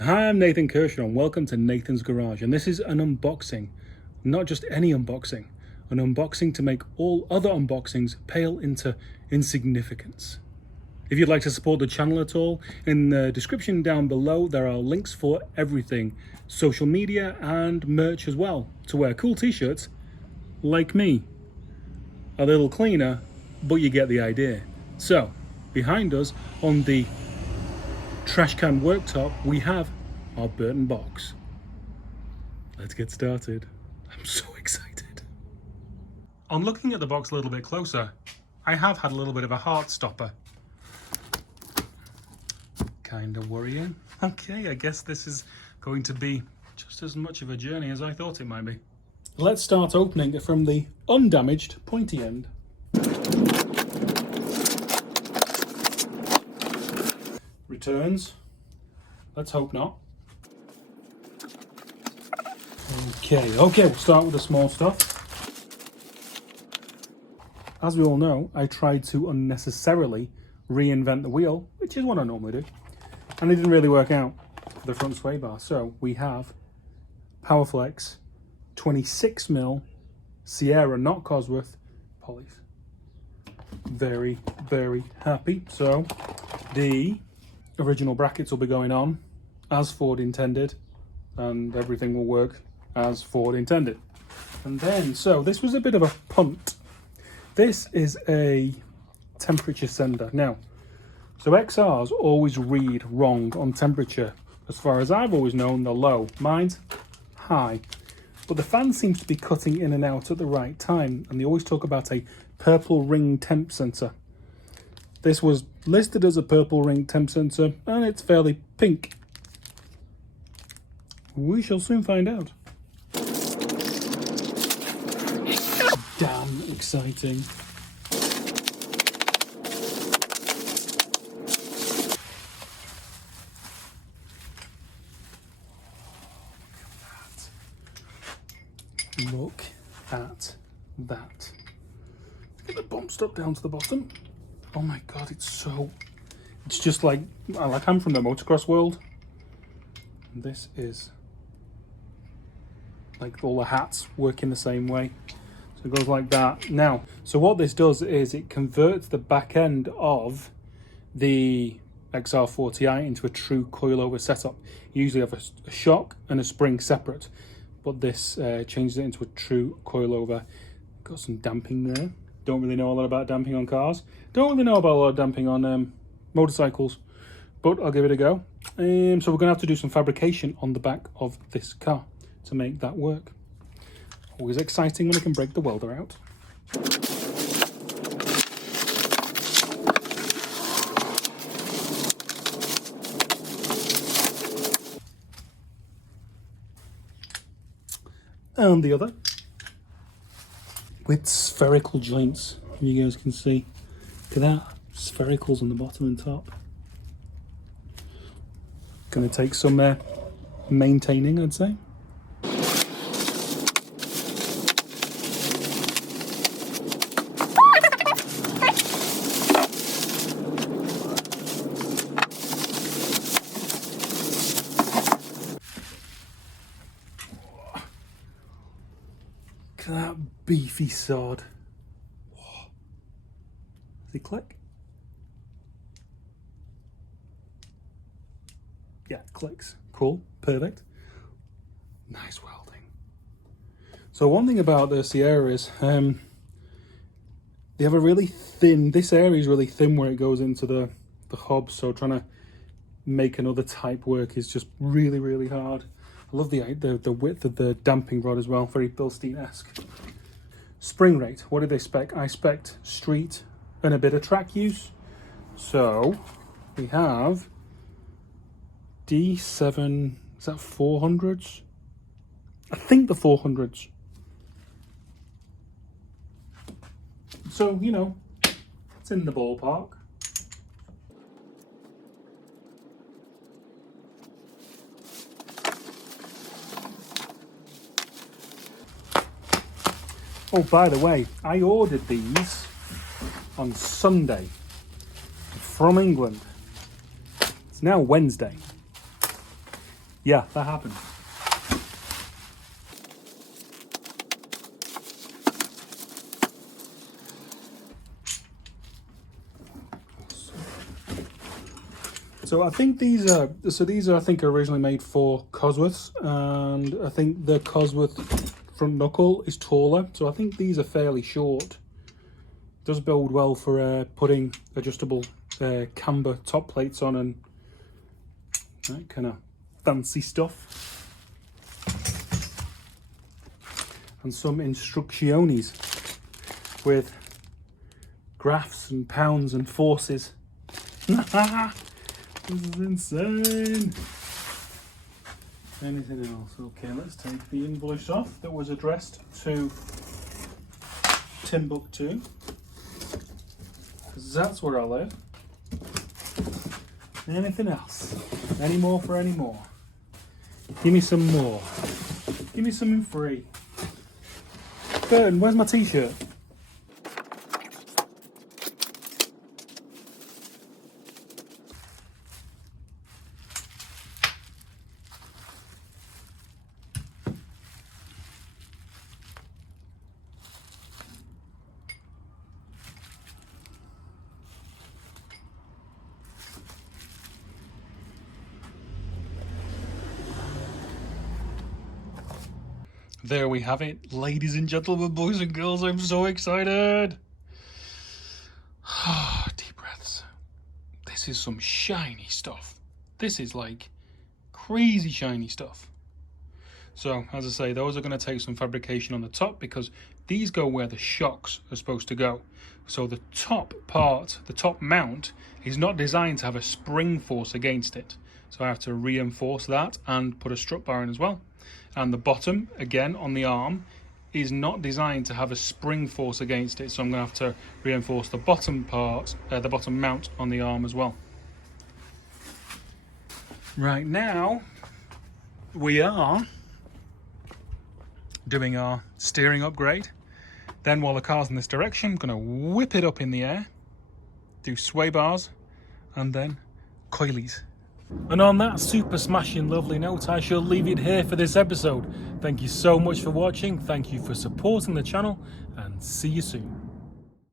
Hi, I'm Nathan Kershaw and welcome to Nathan's Garage, and this is an unboxing. Not just any unboxing, an unboxing to make all other unboxings pale into insignificance. If you'd like to support the channel at all, in the description down below there are links for everything, social media and merch as well, to wear cool t-shirts like me. A little cleaner, but you get the idea. So, behind us on the trash can worktop, we have our Burton box. Let's get started. I'm so excited. On looking at the box a little bit closer, I have had a little bit of a heart stopper. Kind of worrying. Okay, I guess this is going to be just as much of a journey as I thought it might be. Let's start opening it from the undamaged pointy end. Returns. Let's hope not. Okay, we'll start with the small stuff. As we all know, I tried to unnecessarily reinvent the wheel, which is what I normally do, and it didn't really work out for the front sway bar. So we have Powerflex 26mm Sierra, not Cosworth, polys. Very, very happy. So the original brackets will be going on as Ford intended, and everything will work as Ford intended. And then, so this was a bit of a punt. This is a temperature sender. Now, so XRs always read wrong on temperature. As far as I've always known, they're low. Mine's high. But the fan seems to be cutting in and out at the right time, and they always talk about a purple ring temp sensor. This was listed as a purple ring temp sensor, and it's fairly pink. We shall soon find out. Damn exciting. Look at that. Get the bump stuck down to the bottom. Oh my god, it's just like I'm from the motocross world. This is like all the hats working the same way. So it goes like that. Now, so what this does is it converts the back end of the XR40i into a true coilover setup. You usually have a shock and a spring separate, but this changes it into a true coilover. Got some damping there. Don't really know a lot about damping on cars. Don't really know about a lot of damping on motorcycles, but I'll give it a go. So we're going to have to do some fabrication on the back of this car to make that work. Always exciting when I can break the welder out. And the other with spherical joints, you guys can see. Look at that, sphericals on the bottom and top. Gonna take some maintaining, I'd say. Look at that beefy sod. Does it click? Yeah, it clicks. Cool, perfect. Nice welding. So one thing about the Sierra is they have a really thin, this area is really thin where it goes into the hub, so trying to make another type work is just really, really hard. I love the width of the damping rod as well, very Bilstein-esque. Spring rate, what did they spec? I spec'd street and a bit of track use. So we have D7, is that 400s? I think the 400s. So, you know, it's in the ballpark. Oh, by the way, I ordered these on Sunday from England. It's now Wednesday. Yeah, that happened. So I think these are I think originally made for Cosworths, and I think the Cosworth front knuckle is taller, so I think these are fairly short. Does bode well for putting adjustable camber top plates on and that kind of fancy stuff. And some instructiones with graphs and pounds and forces. This is insane. Anything else? Okay, let's take the invoice off that was addressed to Timbuktu, because that's where I live. Anything else? Any more for any more? Give me some more. Give me something free. Burton, where's my t-shirt? There we have it, ladies and gentlemen, boys and girls. I'm so excited. Deep breaths. This is some shiny stuff. This is like crazy shiny stuff. So, as I say, those are going to take some fabrication on the top because these go where the shocks are supposed to go. So the top part, the top mount, is not designed to have a spring force against it. So I have to reinforce that and put a strut bar in as well. And the bottom, again, on the arm, is not designed to have a spring force against it. So I'm going to have to reinforce the bottom part, the bottom mount on the arm as well. Right now, we are doing our steering upgrade. Then while the car's in this direction, I'm going to whip it up in the air, do sway bars, and then coilies. And on that super smashing lovely note, I shall leave it here for this episode. Thank you so much for watching, thank you for supporting the channel, and see you soon.